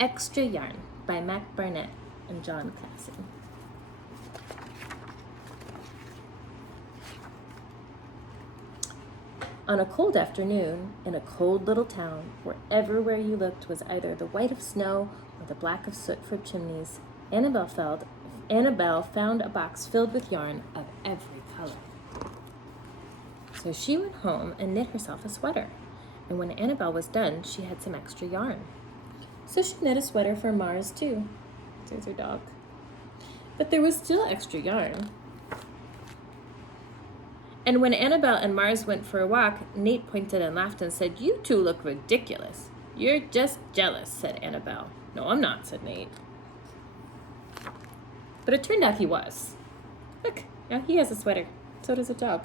Extra Yarn by Burnett and John Klassen. On a cold afternoon, in a cold little town, where everywhere you looked was either the white of snow or the black of soot from chimneys, Annabelle found a box filled with yarn of every color. So she went home and knit herself a sweater. And when Annabelle was done, she had some extra yarn. So she knit a sweater for Mars, too. There's her dog. But there was still extra yarn. And when Annabelle and Mars went for a walk, Nate pointed and laughed and said, "You two look ridiculous." "You're just jealous," said Annabelle. "No, I'm not," said Nate. But it turned out he was. Look, now he has a sweater. So does a dog.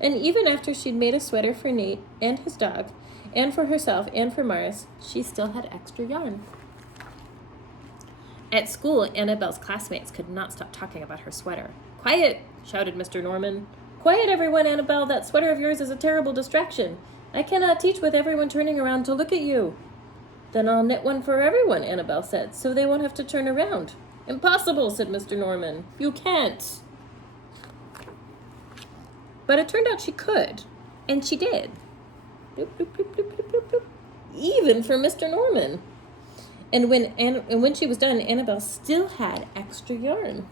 And even after she'd made a sweater for Nate and his dog, and for herself and for Mars, she still had extra yarn. At school, Annabelle's classmates could not stop talking about her sweater. "Quiet!" shouted Mr. Norman. "Quiet, everyone, Annabelle. That sweater of yours is a terrible distraction. I cannot teach with everyone turning around to look at you." "Then I'll knit one for everyone," Annabelle said, "so they won't have to turn around." "Impossible," said Mr. Norman. "You can't." But it turned out she could, and she did. Bloop, bloop, bloop, bloop, bloop, bloop, bloop. Even for Mr. Norman. And when she was done, Annabelle still had extra yarn.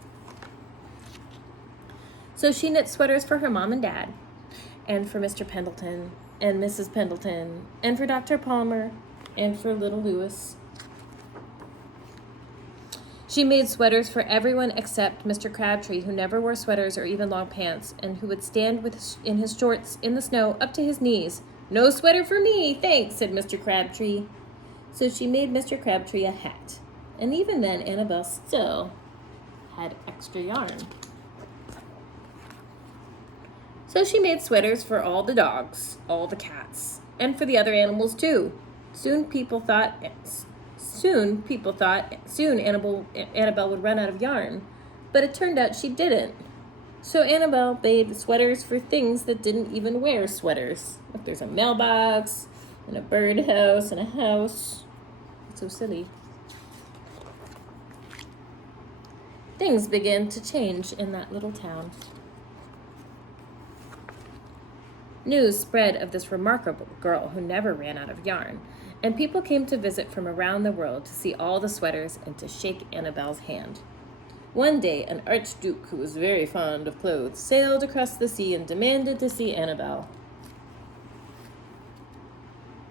So she knit sweaters for her mom and dad, and for Mr. Pendleton, and Mrs. Pendleton, and for Dr. Palmer, and for little Lewis. She made sweaters for everyone except Mr. Crabtree, who never wore sweaters or even long pants, and who would stand in his shorts in the snow up to his knees. "No sweater for me, thanks," said Mr. Crabtree. So she made Mr. Crabtree a hat. And even then, Annabelle still had extra yarn. So she made sweaters for all the dogs, all the cats, and for the other animals too. Soon Annabelle would run out of yarn, but it turned out she didn't. So Annabelle made sweaters for things that didn't even wear sweaters. If there's a mailbox, and a birdhouse, and a house. It's so silly. Things began to change in that little town. News spread of this remarkable girl who never ran out of yarn, and people came to visit from around the world to see all the sweaters and to shake Annabelle's hand. One day, an archduke who was very fond of clothes sailed across the sea and demanded to see Annabelle.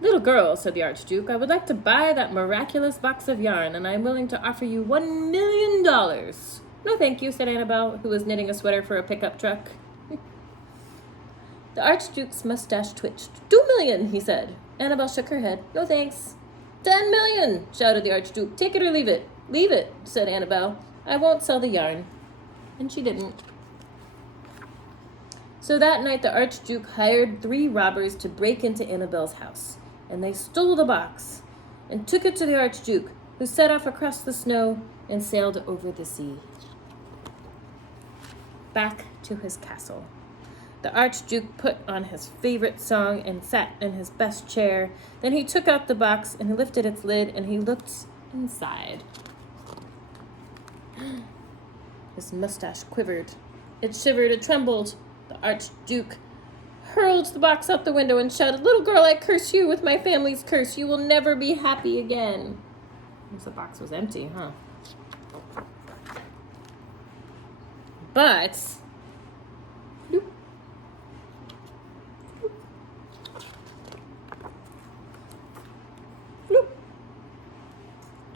"Little girl," said the archduke, "I would like to buy that miraculous box of yarn, and I am willing to offer you $1,000,000. "No, thank you," said Annabelle, who was knitting a sweater for a pickup truck. The archduke's mustache twitched. "2,000,000, he said. Annabelle shook her head. "No, thanks." "10,000,000, shouted the archduke. "Take it or leave it." "Leave it," said Annabelle. "I won't sell the yarn." And she didn't. So that night the archduke hired 3 robbers to break into Annabelle's house. And they stole the box and took it to the archduke, who set off across the snow and sailed over the sea. Back to his castle. The archduke put on his favorite song and sat in his best chair. Then he took out the box and he lifted its lid and he looked inside. His mustache quivered. It shivered, it trembled. The archduke hurled the box out the window and shouted, "Little girl, I curse you with my family's curse. You will never be happy again." The box was empty, huh? But bloop, bloop,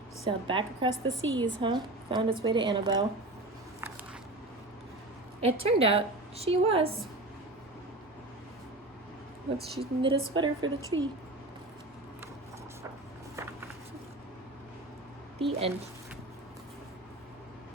sailed back across the seas, huh? Found its way to Annabelle. It turned out she was. Look, she knit a sweater for the tree. The end.